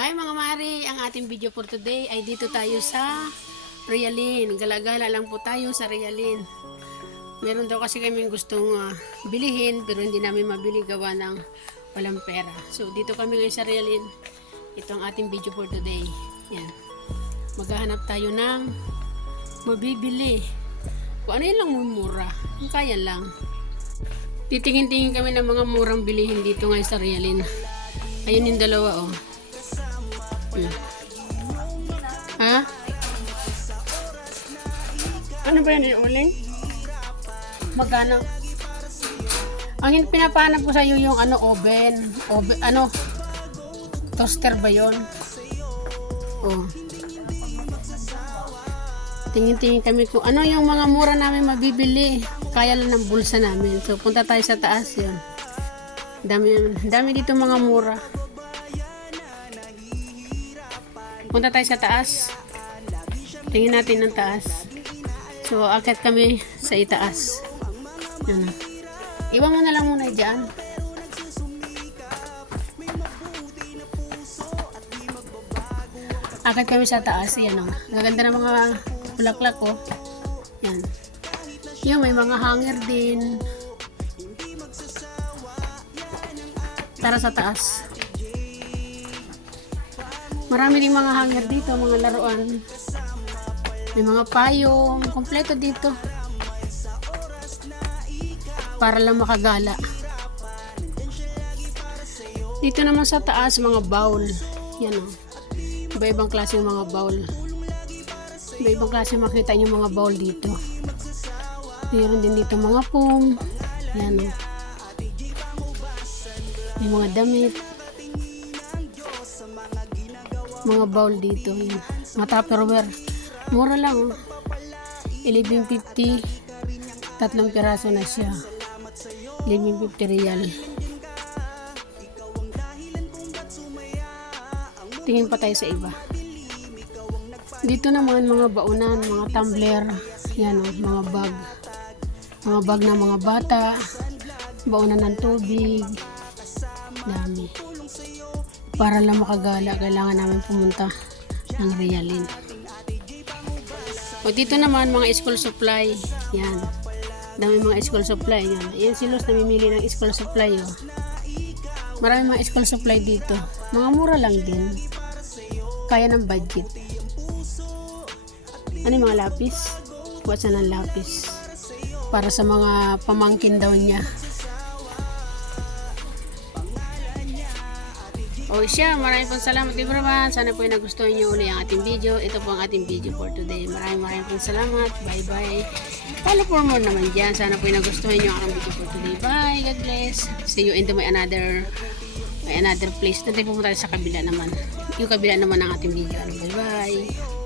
Hi mga mari, ang ating video for today ay dito tayo sa Realin. Gala-gala lang po tayo sa Realin. Meron daw kasi kami gustong bilihin pero hindi namin mabili gawa ng walang pera. So dito kami ngayon sa Realin. Ito ang ating video for today. Yan. Maghahanap tayo ng mabibili. Kung ano yun lang mura. Kung kaya lang. Titingin-tingin kami ng mga murang bilihin dito ngayon sa Realin. Ayun yung dalawa oh. Ha? Ano ba yan iuling? Magkano? Ang pinapahanap ko sa iyo yung oven, toaster ba yon? Oh. Tingin-tingin kami kung ano yung mga mura namin mabibili. Kaya lang ng bulsa namin. So punta tayo sa taas yun. Dami dito mga mura. Punta tayo sa taas. Tingin natin ng taas. So, akit kami sa itaas. Yan. Iwan mo na lang muna dyan. Akit kami sa taas. Yan o. Gaganda ng mga bulaklak ko. Yan. Yung may mga hanger din. Tara sa taas. Marami ding mga hanger dito, mga laruan. May mga payong, kompleto dito. Para lang makagala. Dito naman sa taas, mga bowl. Yan o. Iba-ibang klase yung mga bowl. Iba-ibang klase makita nyo mga bowl dito. Meron din dito mga foam. Yan o. May mga damit. Mga bowl dito. Yan. Mga tupperware. Mura lang. 11.50. Tatlong piraso na siya. 11.50 real. Tingin pa tayo sa iba. Dito naman mga baunan, mga tumbler. Yan o, mga bag. Mga bag ng mga bata. Baunan ng tubig. Dami. Para lang makagala, kailangan namin pumunta ng Realin. O dito naman, mga school supply. Yan. Dami mga school supply. Yan. Yan si Luz namimili ng school supply. Oh. Marami mga school supply dito. Mga mura lang din. Kaya ng budget. Ano yung mga lapis? Kuha siya ng lapis. Para sa mga pamangkin daw niya. O siya, maraming pong salamat everyone. Sana po nagustuhan nyo uli ang ating video. Ito po ang ating video for today. Maraming pong salamat. Bye bye. Follow for more naman dyan. Sana po nagustuhan nyo ang video for today. Bye. God bless. See you into my another place. Nantay po tayo sa kabila naman. Yung kabila naman ng ating video. Bye bye.